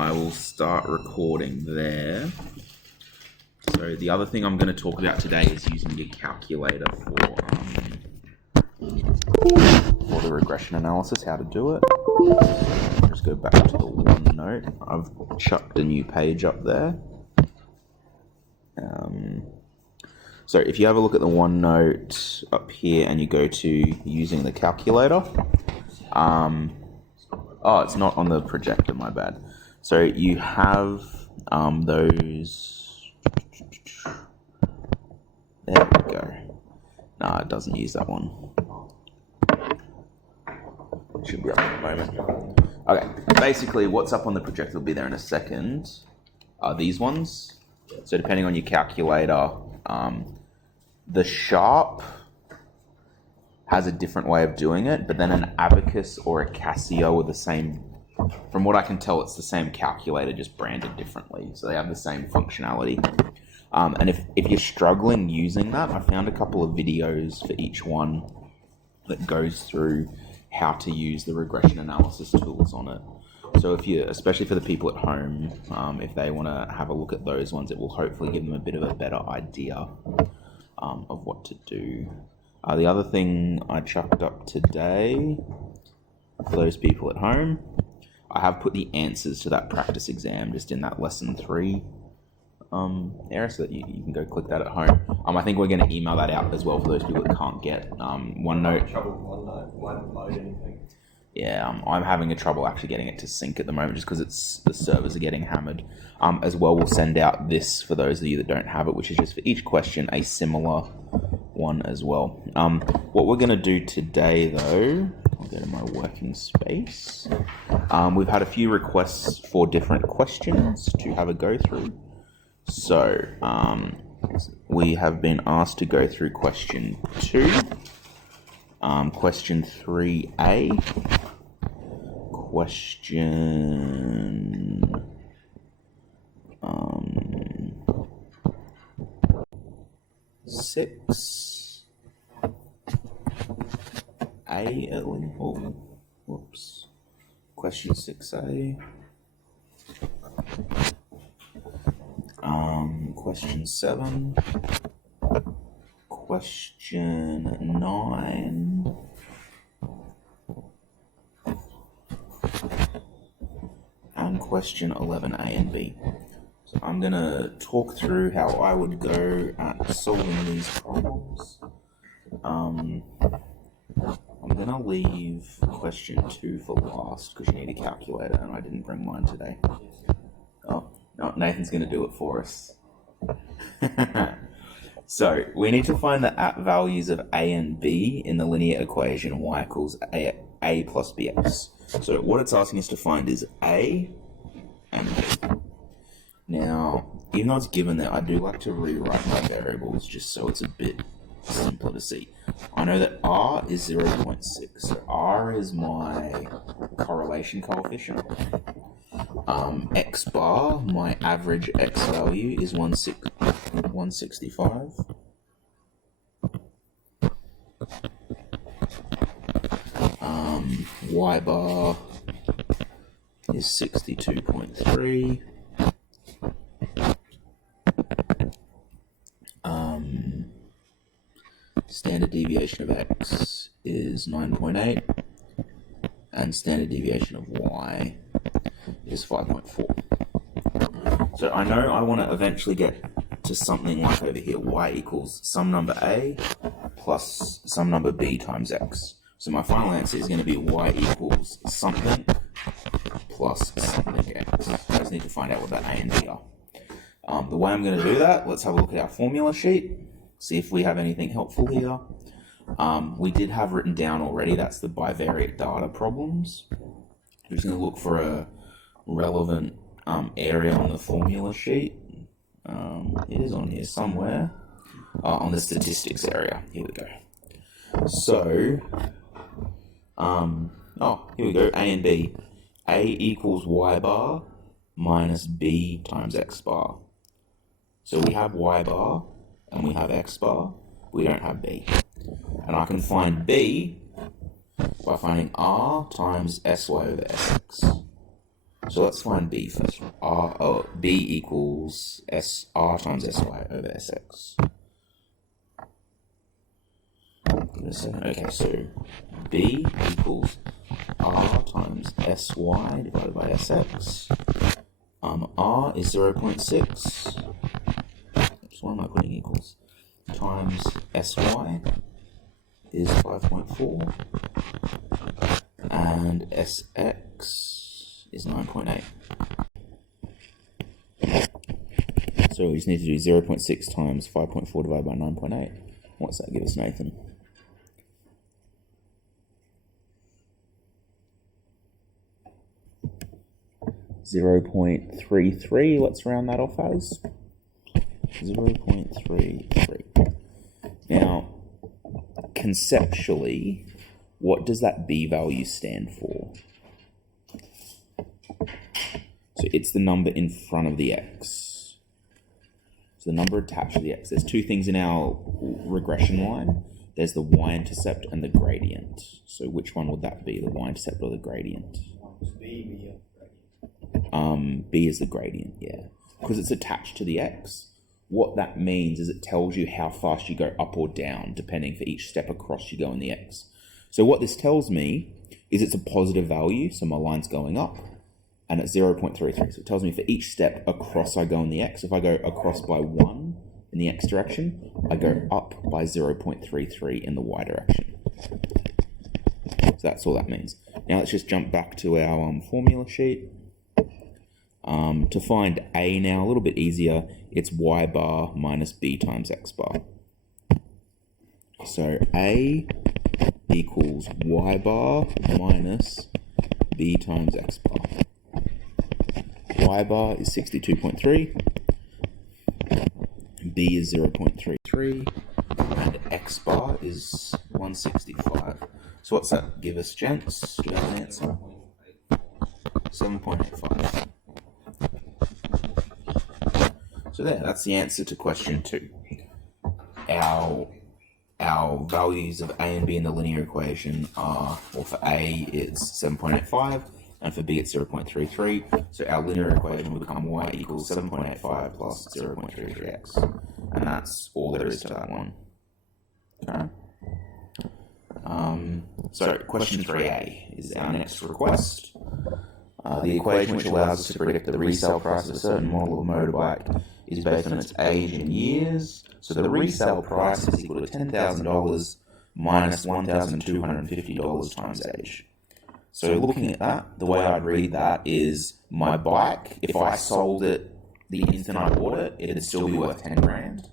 I will start recording there. So the other thing I'm going to talk about today is using your calculator for the regression analysis, how to do it. Just go back to the OneNote. I've chucked a new page up there. So if you have a look at the OneNote up here and you go to using the calculator, oh, it's not on the projector, my bad. So you have those. There we go. No, it doesn't use that one. Should be up in a moment. Okay, basically what's up on the projector will be there in a second. Are these ones. So depending on your calculator, the Sharp has a different way of doing it, but then an Abacus or a Casio are the same. From what I can tell, it's the same calculator, just branded differently. So they have the same functionality. And if you're struggling using that, I found a couple of videos for each one that goes through how to use the regression analysis tools on it. So if you, especially for the people at home, if they want to have a look at those ones, it will hopefully give them a bit of a better idea of what to do. The other thing I chucked up today, for those people at home, I have put the answers to that practice exam just in that lesson 3 area, so that you can go click that at home. I think we're going to email that out as well for those people that can't get OneNote. Won't load anything. Yeah, I'm having trouble actually getting it to sync at the moment just because the servers are getting hammered. As well, we'll send out this for those of you that don't have it, which is just for each question a similar one as well. What we're going to do today, though, I'll go to my working space. We've had a few requests for different questions to have a go through. So, we have been asked to go through question 2, question 3A, question 6A, question 6A, question 7, question 9, and question 11A and B. So I'm going to talk through how I would go at solving these problems. I'm going to leave question 2 for last because you need a calculator and I didn't bring mine today. Oh, no, Nathan's going to do it for us. So we need to find the at values of a and b in the linear equation y equals a plus bx. So what it's asking us to find is a and b. Now, even though it's given there, I do like to rewrite my variables just so it's a bit simpler to see. I know that r is 0.6, so r is my correlation coefficient. X bar, my average x value is 165. Y bar is 62.3. Standard deviation of x is 9.8, and standard deviation of y is 5.4. So I know I want to eventually get to something like over here, y equals some number a plus some number b times x. So my final answer is going to be y equals something plus something x. I just need to find out what that a and b are. The way I'm going to do that, let's have a look at our formula sheet, see if we have anything helpful here. We did have written down already, that's the bivariate data problems. We're just going to look for a relevant area on the formula sheet. It is on here somewhere. On the statistics area. Here we go. So, here we go. A and B. A equals y bar minus b times x bar. So we have y bar and we have x bar. We don't have b. And I can find b by finding r times sy over sx. So let's find b first. B equals r times sy over sx. Give it a second. Okay, so b equals r times sy divided by sx. R is 0.6. So why am I putting equals? Times sy is 5.4. And sx is 9.8. So we just need to do 0.6 times 5.4 divided by 9.8. What's that give us, Nathan? .33. Let's round that off as 0.33. Now, conceptually, what does that b value stand for? So it's the number in front of the x. So the number attached to the x. There's two things in our regression line. There's the y-intercept and the gradient. So which one would that be, the y-intercept or the gradient? B is the gradient, yeah. Because it's attached to the x. What that means is it tells you how fast you go up or down, depending for each step across you go in the x. So what this tells me is it's a positive value, so my line's going up, and it's 0.33. So it tells me for each step across I go in the x, if I go across by 1 in the x direction, I go up by 0.33 in the y direction. So that's all that means. Now let's just jump back to our formula sheet. To find a now, a little bit easier, it's y bar minus b times x bar. So a equals y bar minus b times x bar. Y bar is 62.3, b is 0.33, and x bar is 165. So what's that give us, gents? Do you have an answer? 7.85. So there, that's the answer to question 2. Our values of a and b in the linear equation are, well, for a it's 7.85 and for b it's 0.33. So our linear equation will become y equals 7.85 plus 0.33x. And that's all there is to that one. Okay. So question 3a is our next request. The equation which allows us to predict the resale price of a certain model of motorbike is based on its age in years. So the resale price is equal to $10,000 minus $1,250 times age. So looking at that, the way I'd read that is my bike, if I sold it the instant I bought it, it'd still be worth 10 grand.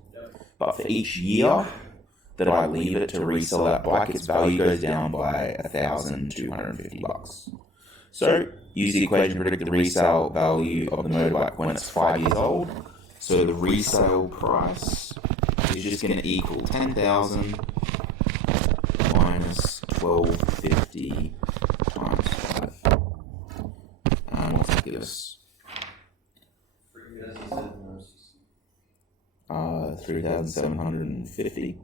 But for each year that I leave it to resell that bike, its value goes down by $1,250. So use the equation to predict the resale value of the motorbike when it's 5 years old. So the resale price is just going to equal 10,000 minus 1,250 times 5. And what's that give us? 3,750.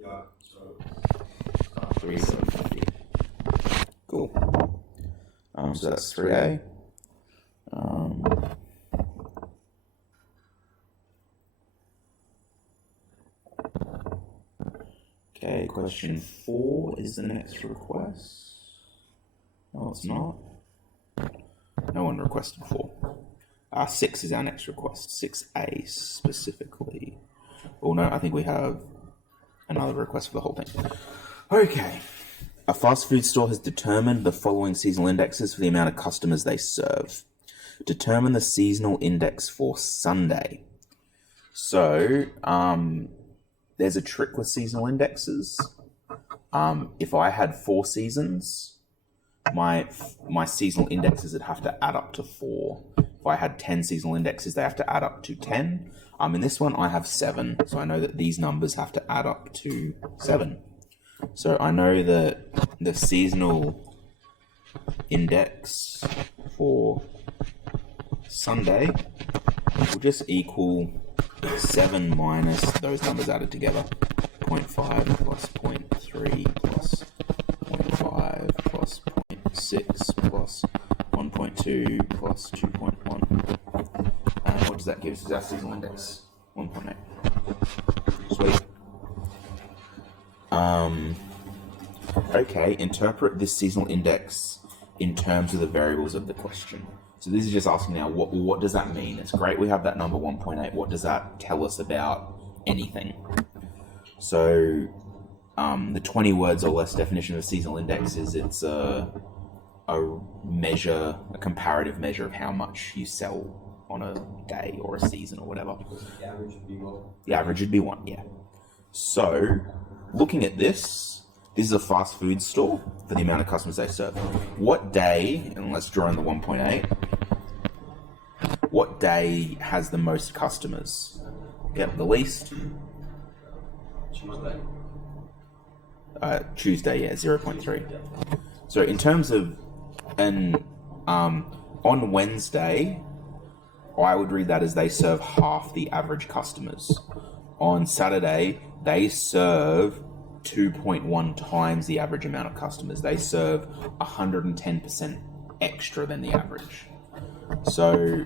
Yeah, so 3,750. Cool. So that's 3A. Okay, question 4 is the next request. No, it's not. No one requested 4. 6 is our next request. 6A specifically. Oh no, I think we have another request for the whole thing. Okay. A fast food store has determined the following seasonal indexes for the amount of customers they serve. Determine the seasonal index for Sunday. So, there's a trick with seasonal indexes. If I had 4 seasons, my seasonal indexes would have to add up to 4. If I had 10 seasonal indexes, they have to add up to 10. In this one, I have 7, so I know that these numbers have to add up to 7. So I know that the seasonal index for Sunday will just equal 7 minus those numbers added together. 0.5 plus 0.3 plus 0.5 plus 0.6 plus 1.2 plus plus 2.1. And what does that give us? Our seasonal index 1.8. Sweet. Okay, interpret this seasonal index in terms of the variables of the question. So this is just asking now, what does that mean? It's great we have that number 1.8. What does that tell us about anything? So the 20 words or less definition of a seasonal index is it's a measure, a comparative measure of how much you sell on a day or a season or whatever. The average would be what? The average would be 1, yeah. So, looking at this is a fast food store for the amount of customers they serve. What day, and let's draw in the 1.8, what day has the most customers? Yep, the least. Tuesday. Tuesday, yeah, 0.3. So in terms of, on Wednesday, I would read that as they serve half the average customers. On Saturday, they serve 2.1 times the average amount of customers. They serve 110% extra than the average. So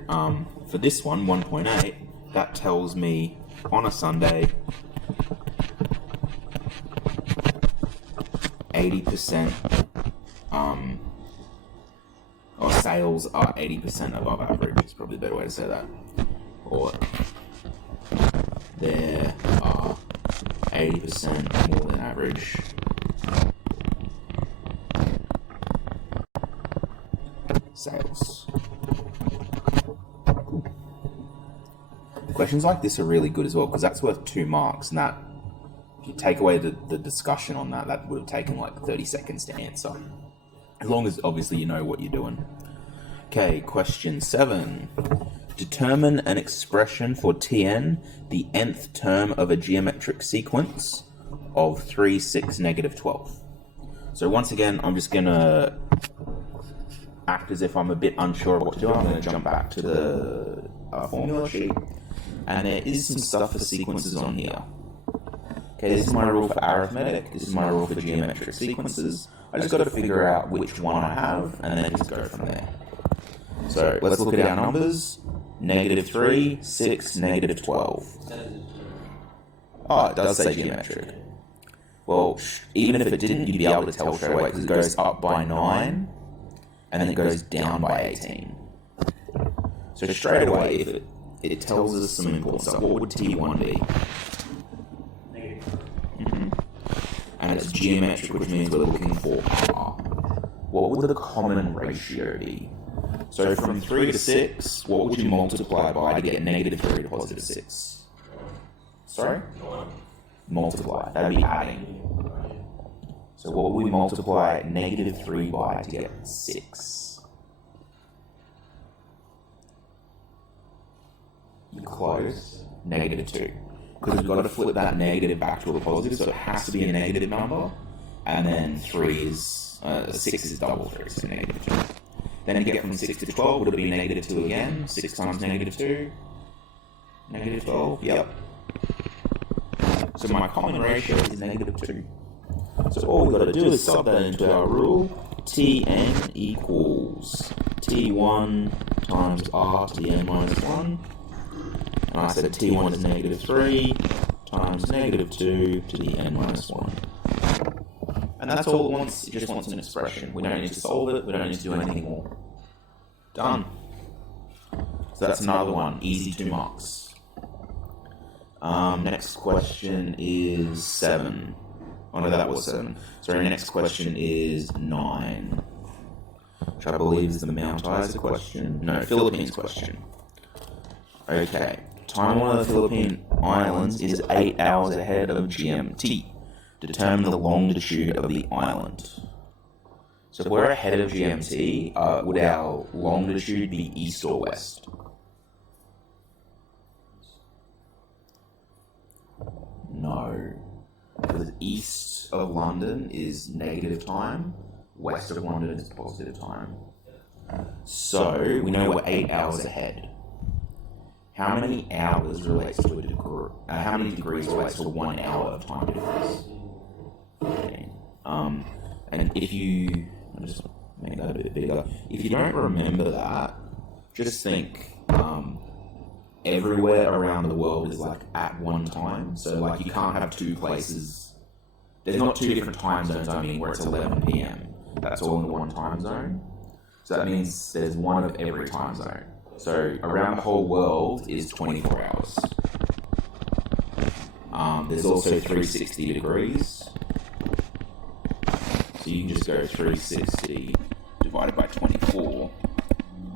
for this one, 1.8, that tells me on a Sunday, 80%, or sales are 80% above average, is probably a better way to say that. Or there are 80% more than average sales. Questions like this are really good as well, because that's worth 2 marks, and that, if you take away the discussion on that, that would have taken like 30 seconds to answer. As long as obviously you know what you're doing. Okay, question 7. Determine an expression for Tn, the nth term of a geometric sequence of 3, 6, negative 12. So once again, I'm just going to act as if I'm a bit unsure of what to do. I'm going to jump back to the formula sheet. And there is some stuff for sequences on here. Okay, this is my rule for arithmetic. This is my rule for geometric sequences. I just got to figure out which one I have, and then just go from there. So let's look at our numbers. Negative 3, 6, negative 12. Oh, it does say geometric. Well, even if it didn't, you'd be able to tell straight away, because it goes up by 9, and then it goes down by 18. So straight away, if it tells us some important stuff, what would T1 be? And it's geometric, which means we're looking for R. What would the common ratio be? So from 3 to 6, what would you multiply by to get negative 3 to positive 6? Sorry? Multiply. That'd be adding. So what would we multiply negative 3 by to get 6? You're close. Negative 2. Because we've got to flip that negative back to a positive, so it has to be a negative number. And then 6 is double 3, so negative 2. Then to get from 6 to 12, would it be negative 2 again? 6 times negative 2? Negative 12? Yep. So my common ratio is negative 2. So all we've got to do is sub that into our rule. Tn equals T1 times R to the n minus 1. And I said T1 is negative 3 times negative 2 to the n minus 1. And that's all it wants. It just wants an expression. We don't need to solve it. We don't need to do anything more. Done. So that's another one. Easy 2 marks. Next question is 7. Oh no, that was 7. Sorry, next question is 9. Which I believe is the Mount Isa question. No, Philippines question. Okay. Time on the Philippine Islands is 8 hours ahead of GMT. Determine the longitude of the island. So if we're ahead of GMT, would our longitude be east or west? No. Because east of London is negative time, west of London is positive time. So we know we're 8 hours ahead. How many hours relates to a degree? How many degrees relates to 1 hour of time difference? Okay. And if you, I'll just make that a bit bigger. If you don't remember that, just think, everywhere around the world is like at one time. So like you can't have two places. There's not two different time zones, I mean, where it's 11 p.m. That's all in one time zone. So that means there's one of every time zone. So around the whole world is 24 hours. There's also 360 degrees. So you can just go 360 divided by 24,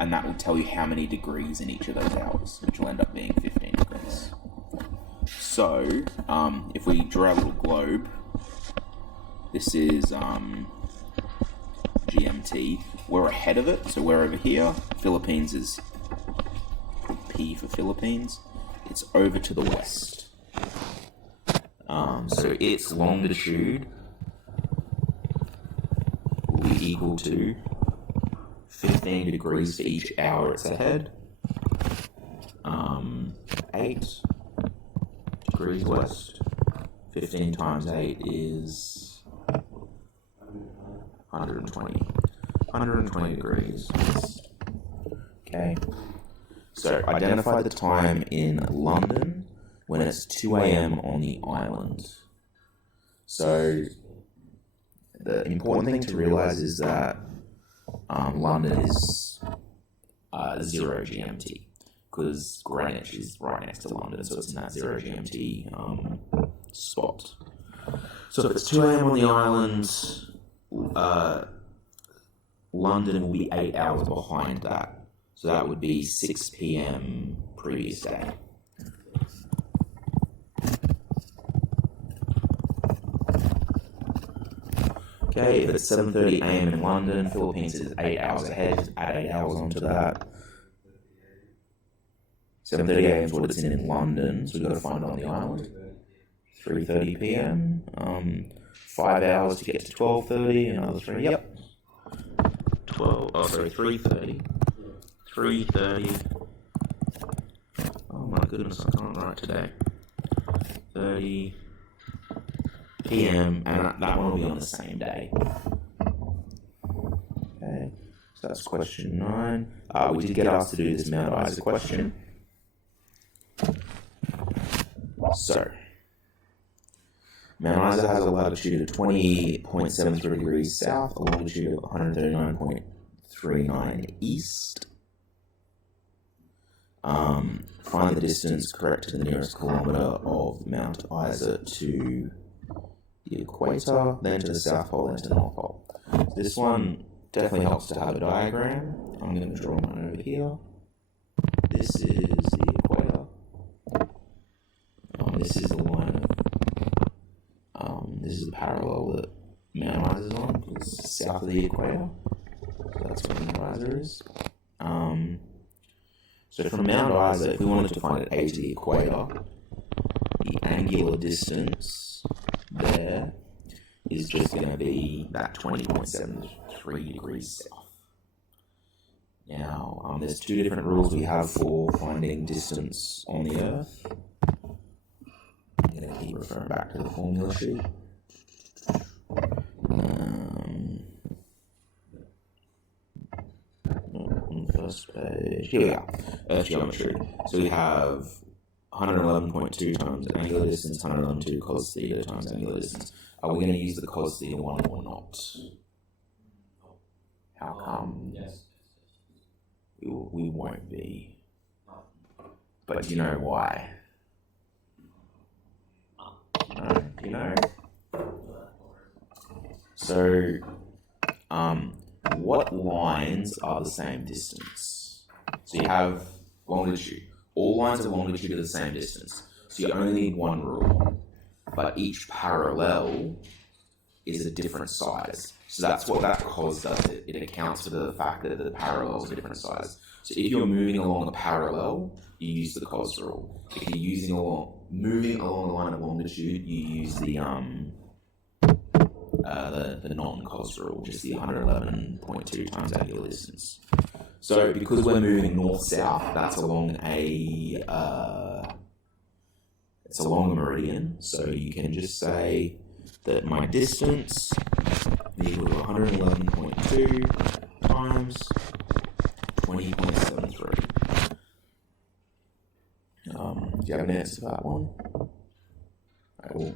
and that will tell you how many degrees in each of those hours, which will end up being 15 degrees. So, if we draw a little globe, this is GMT. We're ahead of it, so we're over here. Philippines is P for Philippines. It's over to the west. So its longitude will be equal to 15 degrees for each hour it's ahead. 8 degrees west. 15 times 8 is 120. 120 degrees west. Okay. So identify the time in London when it's 2 a.m. on the island. So the important thing to realize is that London is 0 GMT, because Greenwich is right next to London, so it's in that 0 GMT spot. So if it's 2 a.m. on the island, London will be 8 hours behind that. So that would be 6 p.m. previous day. Okay, if it's 7:30 a.m. in London, Philippines is 8 hours ahead. Just add 8 hours onto that. 7:30 a.m. is what it's in London, so we've got to find it on the island. 3:30 p.m. 5 hours to get to 12:30. Another 3. Yep. 3:30. 3:30. Oh my goodness, I can't write today. 30 p.m. and that one will be on the same day. Okay, so that's question 9. We did get asked to do this Mount Isa question. So, Mount Isa has a latitude of 20.73 degrees south, a longitude of 139.39 east. Find the distance correct to the nearest kilometre of Mount Isa to the equator, then to the South Pole, then to the North Pole. So this one definitely helps to have a diagram. I'm going to draw one over here. This is the equator. This is the line of, this is the parallel that Mount Isa is on, because it's south of the equator. So that's where Mount Isa is. So from Mount Isa, if we wanted to find it A to the equator, the angular distance there is just going to be that 20.73 degrees south. Now, there's two different rules we have for finding distance on the Earth. I'm going to keep referring back to the formula sheet. On the first page. Here we are. Earth geometry. So we have 111.2 times angular distance, 111.2 cos theta times angular distance. Are we going to use the cos theta one or not? How come? Yes. We won't be. But do you know why? No? Do you know? So, what lines are the same distance? So you have longitude. All lines of longitude are the same distance. So you only need one rule. But each parallel is a different size. So that's what that cos does. It accounts for the fact that the parallels are different size. So if you're moving along a parallel, you use the cos rule. If you're moving along the line of longitude, you use the non-cos rule, which is the 111.2 times angular distance. So because we're moving north-south, that's along a meridian. So you can just say that my distance is equal to 111.2 times 20.73. Do you have an answer for that one? Cool.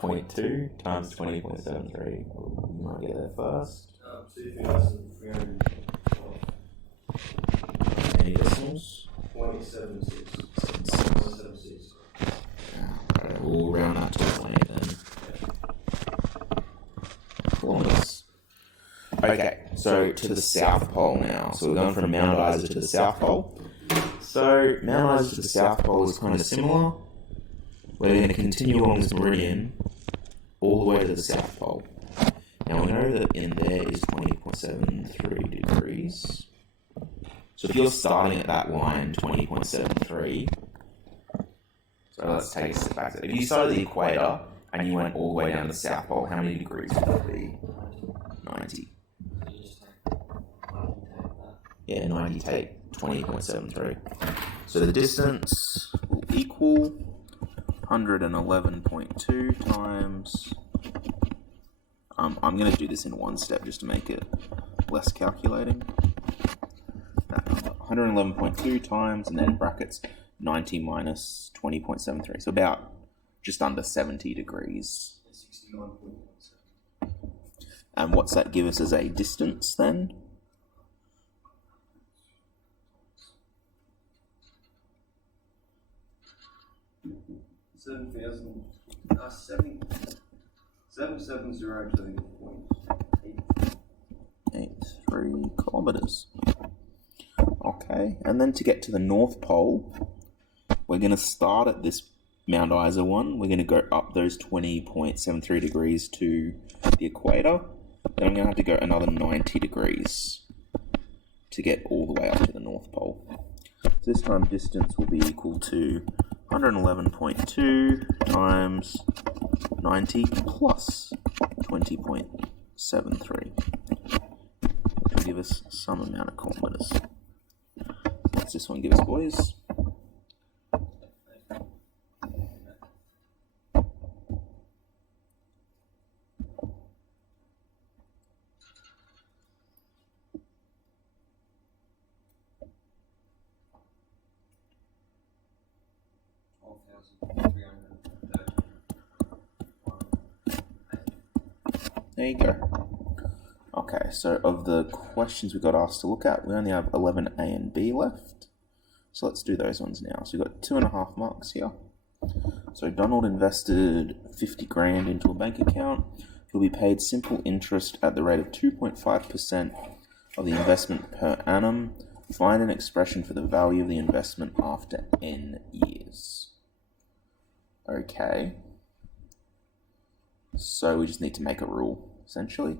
0.2 times 20.73. You might get there first. 2,312. Any decimals? 0.76. 176. Alright, we'll round up to 20 then. Kilometers. Okay, so to the South Pole now. So we're going from Mount Isa to the South Pole. So Mount Isa to the South Pole is kind of similar. We're going to continue along this meridian all the way to the South Pole. Now we know that in there is 20.73 degrees. So if you're starting at that line, 20.73, so let's take a step back. If you started at the equator and you went all the way down to the South Pole, how many degrees would that be? 90. Yeah, 90 take 20.73. So the distance will equal 111.2 times... I'm going to do this in one step just to make it less calculating. That number, 111.2 times, and then in brackets, 90 minus 20.73. So about just under 70 degrees. 69.17. And what's that give us as a distance then? $7,770.8. 83 kilometers. Okay, and then to get to the North Pole, we're going to start at this Mount Isa one. We're going to go up those 20.73 degrees to the equator. Then I'm going to have to go another 90 degrees to get all the way up to the North Pole. So this time distance will be equal to 111.2 times 90 plus 20.73, which will give us some amount of kilometers. What's this one give us, boys? There you go. Okay, so of the questions we got asked to look at, we only have 11A and B left. So let's do those ones now. So we've got 2.5 marks here. So Donald invested 50 grand into a bank account. He'll be paid simple interest at the rate of 2.5% of the investment per annum. Find an expression for the value of the investment after N years. Okay. So we just need to make a rule, essentially.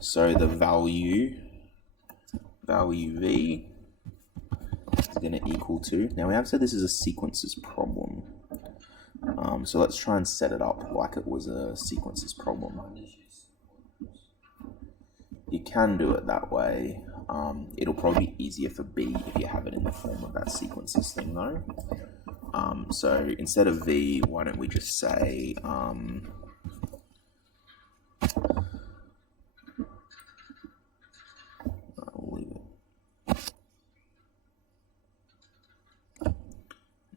So the value V is going to equal to, now we have said this is a sequences problem. So let's try and set it up like it was a sequences problem. You can do it that way. It'll probably be easier for B if you have it in the form of that sequences thing though. So instead of V, why don't we just say, I'll leave it.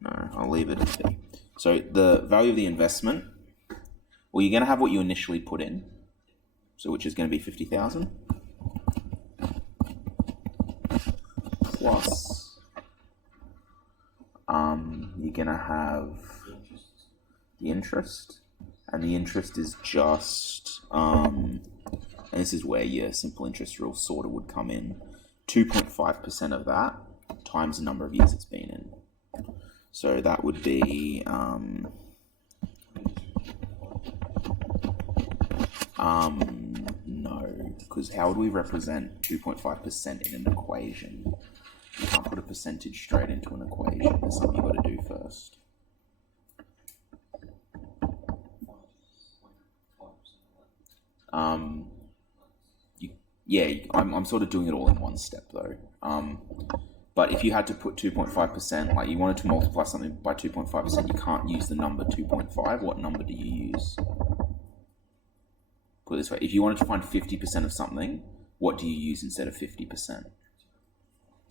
No, I'll leave it as B. So the value of the investment, well, you're going to have what you initially put in, so which is going to be 50,000, plus you're going to have the interest, and the interest is just, and this is where your simple interest rule sort of would come in, 2.5% of that times the number of years it's been in. So that would be, no, because how would we represent 2.5% in an equation? You can't put a percentage straight into an equation. There's something you've got to do first. I'm sort of doing it all in one step though. But if you had to put 2.5%, like you wanted to multiply something by 2.5%, you can't use the number 2.5. What number do you use? put it this way: if you wanted to find 50% of something, what do you use instead of 50%?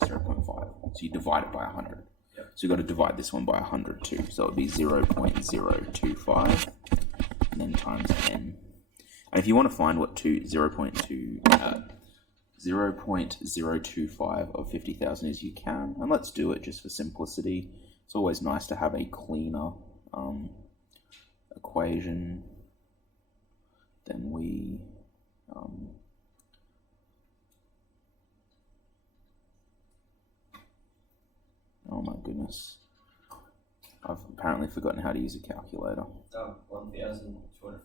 0.5. So you divide it by 100. Yep. So you've got to divide this one by 100 too. So it would be 0.025 and then times n. And if you want to find what 0.025 of 50,000 is, you can. And let's do it just for simplicity. It's always nice to have a cleaner equation than we... oh my goodness. I've apparently forgotten how to use a calculator. 1,250.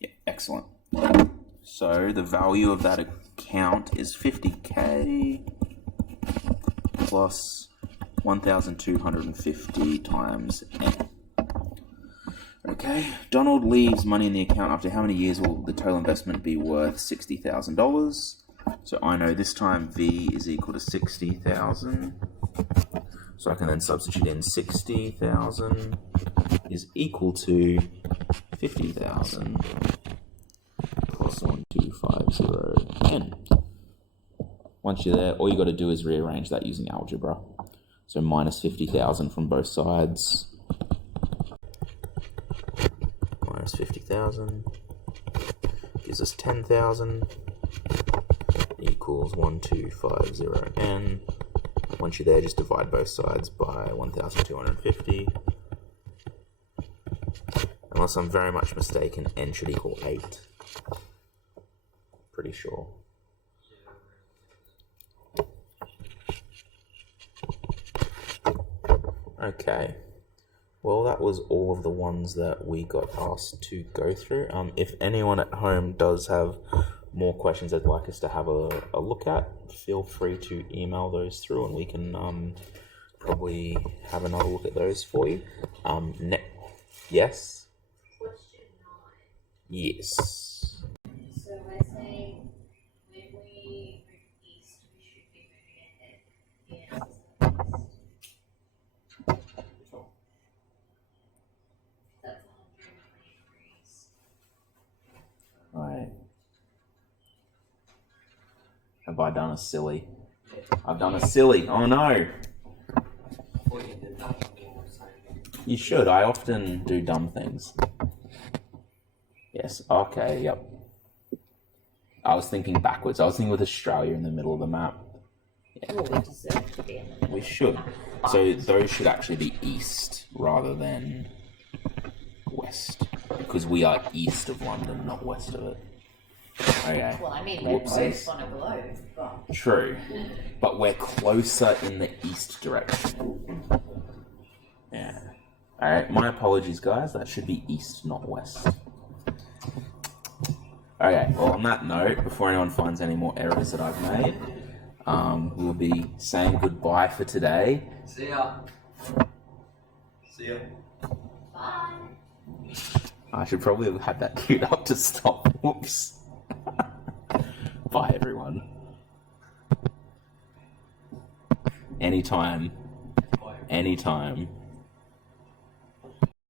Yeah, excellent. So the value of that account is 50k plus 1,250 times n. Okay, Donald leaves money in the account. After how many years will the total investment be worth $60,000? So I know this time V is equal to 60,000. So I can then substitute in 60,000 is equal to 50,000 plus 1250 n. Once you're there, all you got to do is rearrange that using algebra. So minus 50,000 from both sides. Minus 50,000 gives us 10,000 equals 1250 n. Once you're there, just divide both sides by 1,250. Unless I'm very much mistaken, n should equal 8. Pretty sure. Okay. Well, that was all of the ones that we got asked to go through. If anyone at home does have more questions they'd like us to have a look at, feel free to email those through and we can probably have another look at those for you. Yes? Question 9. Yes. So we're saying when we move east, we should be moving ahead. The answer's east. That's 120 degrees. Right. Have I done a silly? I've done a silly. Oh no. You should. I often do dumb things. Yes. Okay. Yep. I was thinking backwards. I was thinking with Australia in the middle of the map. Yeah. Well, we deserve to be in the middle. We should. So those should actually be east rather than west, because we are east of London, not west of it. Okay. Well, I mean, we're Whoopsies. both on a globe, but True, but we're closer in the east direction. Yeah. Alright, my apologies, guys. That should be east, not west. Okay, well, on that note, before anyone finds any more errors that I've made, we'll be saying goodbye for today. See ya. See ya. bye. I should probably have had that queued up to stop. Whoops. Bye, everyone. Anytime. Bye. Anytime.